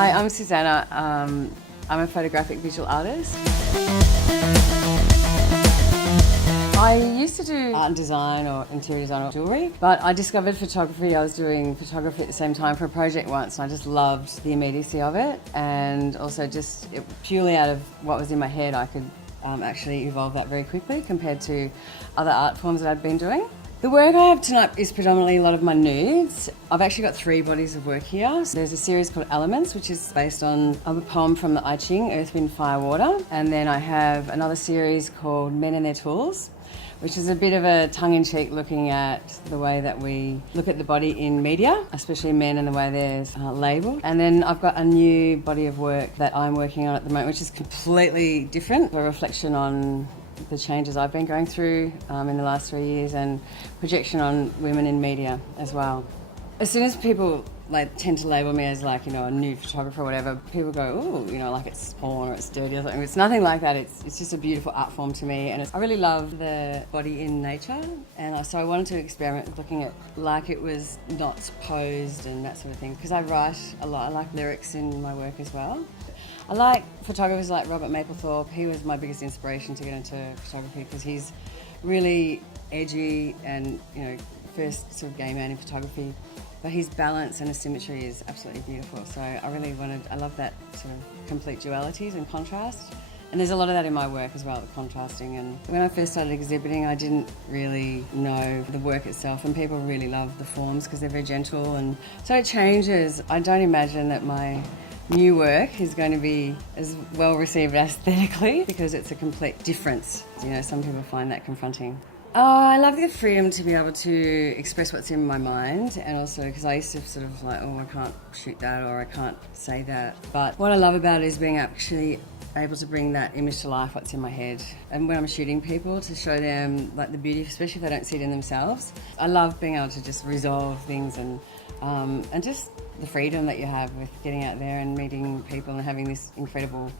Hi, I'm Susanna. I'm a photographic visual artist. I used to do art and design or interior design or jewellery, but I discovered photography. I was doing photography at the same time for a project once, and I just loved the immediacy of it, and also purely out of what was in my head, I could actually evolve that very quickly compared to other art forms that I'd been doing. The work I have tonight is predominantly a lot of my nudes. I've actually got 3 bodies of work here. So there's a series called Elements, which is based on a poem from the I Ching, Earth, Wind, Fire, Water. And then I have another series called Men and Their Tools, which is a bit of a tongue-in-cheek looking at the way that we look at the body in media, especially men and the way they're labelled. And then I've got a new body of work that I'm working on at the moment, which is completely different, a reflection on the changes I've been going through in the last 3 years and projection on women in media as well. As soon as people tend to label me as a nude photographer or whatever, people go, ooh, like it's porn or it's dirty or something. It's nothing like that. It's just a beautiful art form to me, and I really love the body in nature, and so I wanted to experiment with looking at like it was not posed and that sort of thing, because I write a lot. I like lyrics in my work as well. I like photographers like Robert Mapplethorpe. He was my biggest inspiration to get into photography because he's really edgy and, first sort of gay man in photography. But his balance and his symmetry is absolutely beautiful. So I love that sort of complete dualities and contrast. And there's a lot of that in my work as well, the contrasting. And when I first started exhibiting, I didn't really know the work itself, and people really love the forms because they're very gentle. And so it changes. I don't imagine that my new work is going to be as well received aesthetically because it's a complete difference. Some people find that confronting. I love the freedom to be able to express what's in my mind, and also because I used to sort of I can't shoot that or I can't say that. But what I love about it is being actually able to bring that image to life, what's in my head. And when I'm shooting people, to show them the beauty, especially if they don't see it in themselves. I love being able to just resolve things and just the freedom that you have with getting out there and meeting people and having this incredible,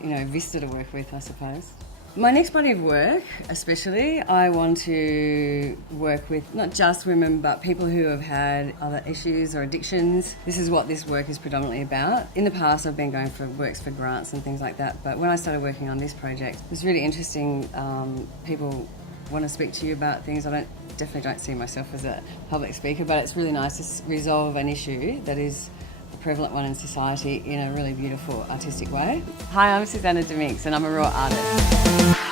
vista to work with, I suppose. My next body of work, especially, I want to work with not just women, but people who have had other issues or addictions. This is what this work is predominantly about. In the past, I've been going for works for grants and things like that, but when I started working on this project, it was really interesting. People want to speak to you about things. I definitely don't see myself as a public speaker, but it's really nice to resolve an issue that is a prevalent one in society in a really beautiful artistic way. Hi, I'm Susanna Dominguez and I'm a raw artist.